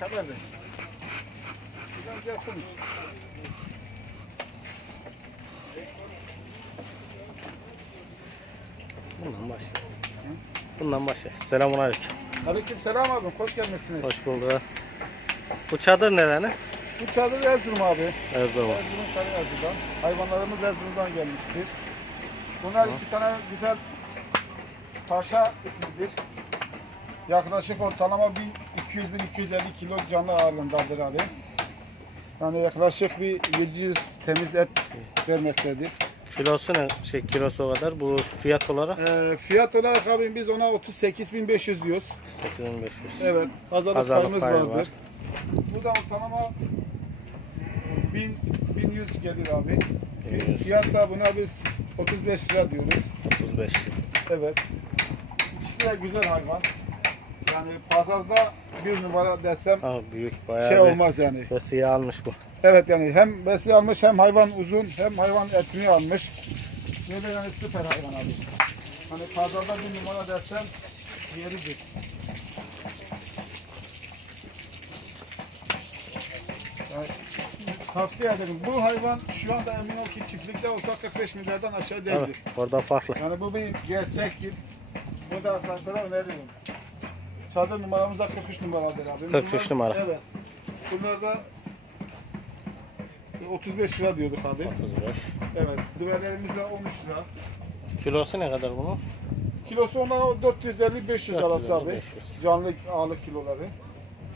Biraz yapın. Bundan başla. Bundan başla. Selamun aleyküm. Aleyküm selam abi. Hoş gelmişsiniz. Hoş bulduk. Bu çadır nerenin? Bu çadır Erzurum abi. Erzurum. Erzurum Sarı Erzurum. Hayvanlarımız Erzurum'dan gelmiştir. Bunlar iki tane güzel paşa ismidir. Yaklaşık ortalama 1200-1250 kilo canlı ağırlığındadır abi. Yani yaklaşık bir 700 temiz et vermektedir. Kilosu ne? Şey kilosu o kadar. Bu fiyat olarak Ee, fiyat olarak abi biz ona 38.500 diyoruz. 8500. Evet. Pazarlık, Pazarlık payımız payı vardır. var. Bu da ortalama 1000 1100 gelir abi. 1100. Fiyat da buna biz 35 lira diyoruz. 35. Evet. İkisi de güzel hayvan. Yani pazarda bir numara desem büyük bayağı şey bir olmaz yani. besiye almış bu. Evet yani hem besi almış hem hayvan uzun hem hayvan etini almış. Böyle yani süper hayvan abi. Hani pazarda bir numara desem yeridir. Yani tavsiye ederim. Bu hayvan şu anda emin ol ki çiftlikte olsa 45 milyardan aşağı değildir. Evet. Orada farklı. Yani bu bir gerçektir. Bu da arkadaşlara öneririm. Çadır numaramız da 43 numaradır abi. 43 numara. Evet. Bunlar da 35 lira diyorduk abi. 35. Evet. Düvelerimiz de 13 lira. Kilosu ne kadar bunun? Kilosu ona 450-500 arası abi. 450-500. Canlı ağırlık kiloları.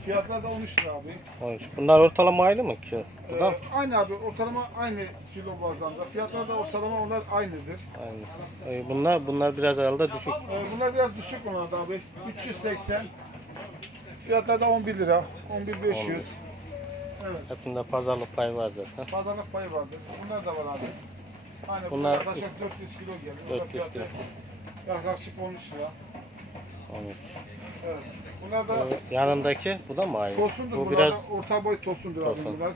Fiyatlar da 13 lira abi. 13. Bunlar ortalama aynı mı ki? Ee, aynı abi. Ortalama aynı kilo bazında. Fiyatlar da ortalama onlar aynıdır. aynı. Ee, Bunlar bunlar biraz herhalde düşük. Ee, bunlar biraz düşük onlarda abi. 380. Fiyatlar da 11 lira. 11.500. Evet. Hepsinde pazarlık payı var zaten. Pazarlık payı vardır. Bunlar da var abi. Hani Bunlar- bunlar yaklaşık 400 kilo geliyor. Bunlar 400 kilo. Yaklaşık 13 lira. 13. Evet. Bunlar da Ee, Yanındaki bu da mı aynı? tosundur. Bu biraz da orta boy tosundur abi Tosun. bunlar.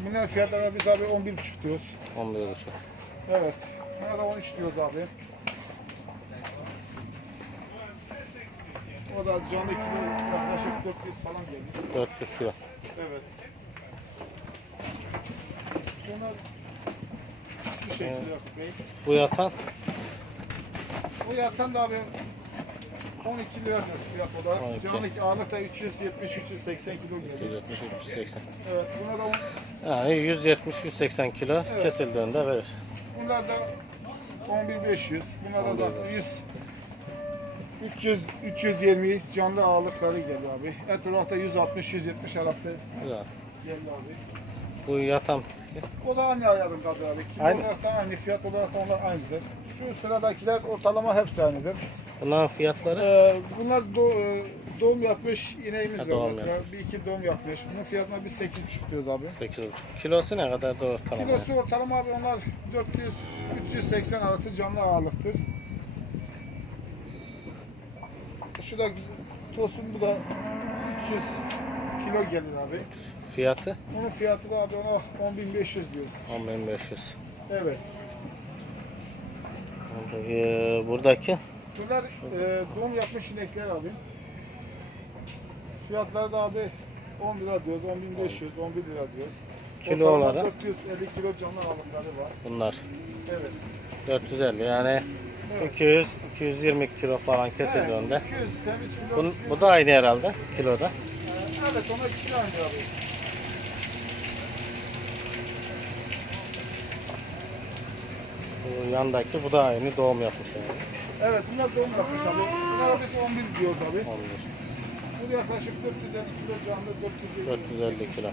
Bunlar fiyatlarına biz abi 11,5 diyoruz. 11 buçuk. Evet. Buna da 13 diyoruz abi. O da canlı kilo yaklaşık 400 falan geliyor. 400 kilo. Evet. Bunlar şu şekilde Yakup Bey. Bu yatan Bu yatan da abi 12 lira diyoruz fiyat olarak. 12. Canlı ağırlık da 370-380 kilo geliyor. 270 380. Evet, buna da on- Yani 170 180 kilo Evet. kesildiğinde verir. bunlar da 11.500. Bunlar da, da 100 300 320 canlı ağırlıkları geliyor abi. Et olarak da 160 170 arası Güzel. geliyor abi. Bu yatan O da aynı ayarındadır abi. Kilo Aynı. olarak da aynı, fiyat olarak onlar aynıdır. Şu sıradakiler ortalama hepsi aynıdır. Bunların fiyatları Ee, bunlar do- e, doğum yapmış ineğimiz Ha, var doğum mesela. Bir iki doğum yapmış. Bunun fiyatına biz 8,5 diyoruz abi. 8,5. Kilosu ne kadar da ortalama? Kilosu ortalama abi onlar 400 380 arası canlı ağırlıktır. Şu da. Tosun bu da 300 kilo gelir abi. Fiyatı Onun fiyatı da abi ona 10.500 diyoruz. 10500. Evet. Ee, buradaki Bunlar e, doğum yapmış inekler abi. Fiyatları da abi 10 lira diyoruz, 10.500, 11 lira diyoruz. kilo Ortalama olarak 450 kilo canlı alımları var. bunlar Evet. 450 yani evet. 200 220 kilo falan kesildiğinde. Evet, 200 temiz kilo. Bu, 200. bu da aynı herhalde kiloda. Evet, ona ikisi aynı abi. Bu yandaki bu da aynı doğum yapmış yani. Evet, bunlar doğum yapmış abi. Bunlara biz 11 diyoruz abi. 11. Bu yaklaşık 450 kilo canlı, 450, 450 kilo. şey.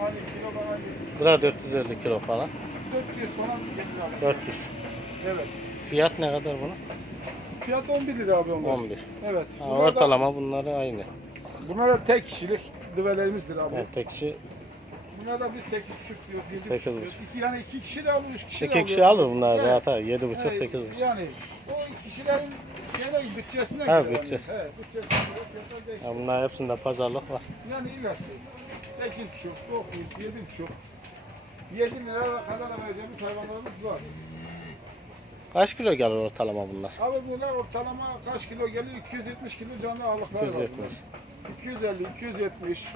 Aynı kilo aynı. Bu da 450 kilo falan. 400 falan geliyor abi. 400. Evet. Fiyat ne kadar bunun? Fiyat 11 lira abi onlar. 11. Evet. Ha, Bunlar da, ortalama bunları aynı. bunlar da tek kişilik düvelerimizdir abi. Yani tek kişi Bunlar da biz 8,5 diyoruz, 7,5 8,5. diyoruz. İki, yani iki kişi de alır, üç kişi de iki alır. kişi alır bunlar Evet. rahat ha. 7,5 Evet, 8,5. Yani o kişilerin şeyler bütçesine Ha, göre. bütçesi. Yani. Evet, bütçesine göre fiyatlar değişiyor. Ya bunlar hepsinde pazarlık var. Yani illa ki 8,5, 9, 7,5, 7 lira kadar da vereceğimiz hayvanlarımız var. Kaç kilo gelir ortalama bunlar? Abi bunlar ortalama kaç kilo gelir? 270 kilo canlı ağırlıkları var. 270. 250, 270.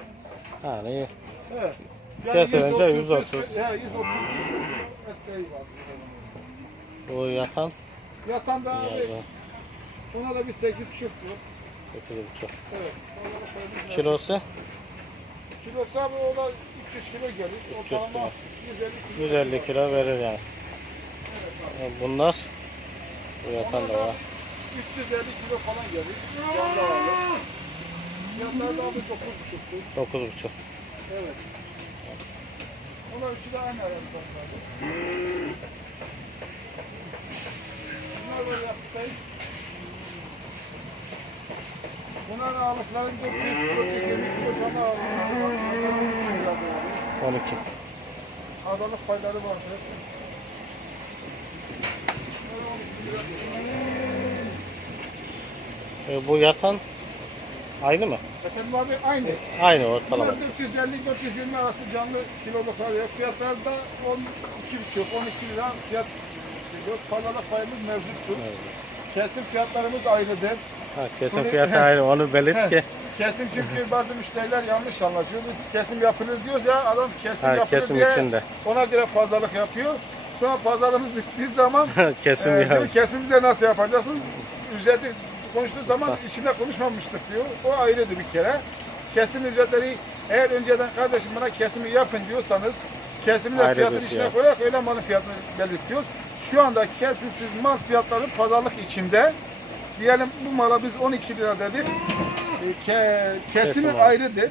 Yani Evet. Kesilince 130, 130. He 130. etleri var. bu yatan Yatan da abi ona da bir 8,5 diyor. 8,5. Evet. Kilosu. Kilosu abi o da 300 kilo gelir. 300 Ortalama kilo. 150 kilo. 150 kilo verir yani. E, Bunlar bu yatan da var. 350 kilo falan gelir. Fiyatları da abi 9,5'tur. 9,5. Evet. Onlar üçü de aynı ayarda. Bunlar böyle yaptık. Bunların ağırlıkları 400 420 kilo canlı ağırlıkları. 12. Adalık payları vardır. E, bu yatan aynı mı? Efendim abi aynı. Aynı ortalama. Bunlar 450-420 arası canlı kiloluk arıyor. Fiyatlar da 12,5-12 lira fiyat veriyoruz. Pazarlık payımız mevcuttur. Evet. Kesim fiyatlarımız aynıdır. Ha, kesin Bunu- fiyatı aynı onu belirt ki. Kesim çünkü bazı müşteriler yanlış anlaşıyor. Biz kesim yapılır diyoruz ya adam kesim Ha, yapılır kesim diye içinde. ona göre pazarlık yapıyor. Sonra pazarımız bittiği zaman kesim e, diyor kesimimize nasıl yapacaksın? Ücreti konuştuğu zaman içinde konuşmamıştık diyor. O ayrıdır bir kere. Kesim ücretleri eğer önceden kardeşim bana kesimi yapın diyorsanız kesimi de Ayrıdır fiyatın içine ya. koyarak öyle malın fiyatını belirtiyoruz. Şu anda kesimsiz mal fiyatları pazarlık içinde. Diyelim bu mala biz 12 lira dedik. E, ke- kesimi Kesim var. ayrıdır.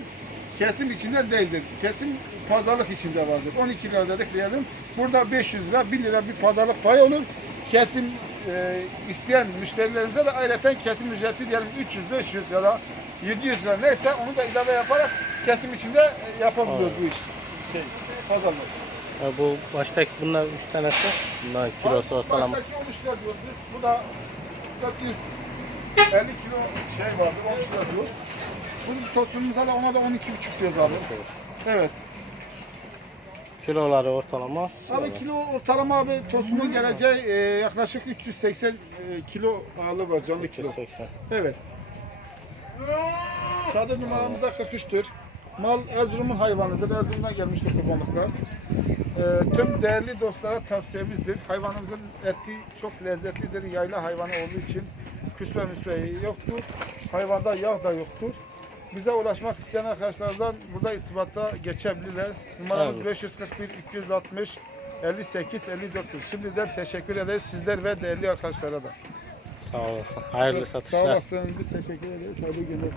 Kesim içinde değildir. Kesim pazarlık içinde vardır. 12 lira dedik diyelim. Burada 500 lira, 1 lira bir pazarlık payı olur. Kesim e, isteyen müşterilerimize de ayrıca kesim ücreti diyelim 300, 500 ya da 700 lira neyse onu da ilave yaparak kesim içinde e, yapabiliyoruz bu iş. Şey, pazarlık. E, bu baştaki bunlar 3 tanesi. Bunların kilosu ortalama. Baştaki 13 lira diyoruz biz. Bu da 450 kilo şey vardı 13 lira diyoruz. Bunun tostunumuza da ona da 12,5 diyoruz abi. Evet. Kiloları ortalama. Abi kilo ortalama abi tosunun geleceği e, yaklaşık 380 e, kilo ağırlığı var canlı kilo. 280. Evet. Çadır numaramız da 43'tür. Mal Erzurum'un hayvanıdır. Erzurum'dan gelmiştir kurbanlıklar. E, tüm değerli dostlara tavsiyemizdir. Hayvanımızın eti çok lezzetlidir. Yayla hayvanı olduğu için küspe müspeği yoktur. Hayvanda yağ da yoktur. Bize ulaşmak isteyen arkadaşlardan burada irtibatta geçebilirler. Numaramız Evet. 541 260 58 54'tür. Şimdiden teşekkür ederiz sizler ve değerli arkadaşlara da. Sağ olasın. Hayırlı Sağ satışlar. olasın. Biz teşekkür ederiz. Hayırlı günler.